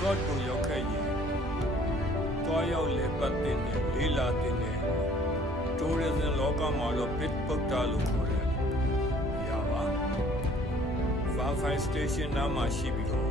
God ကိုရောက်ခဲ့ရင်တွားရောက်လေပတ်တဲ့လေးလာတဲ့ tourism လောကမှာတော့ Big Buddha လို့ခေါ်တယ်။ရပါ Far Fine Station နားမှာရှိပြီးတော့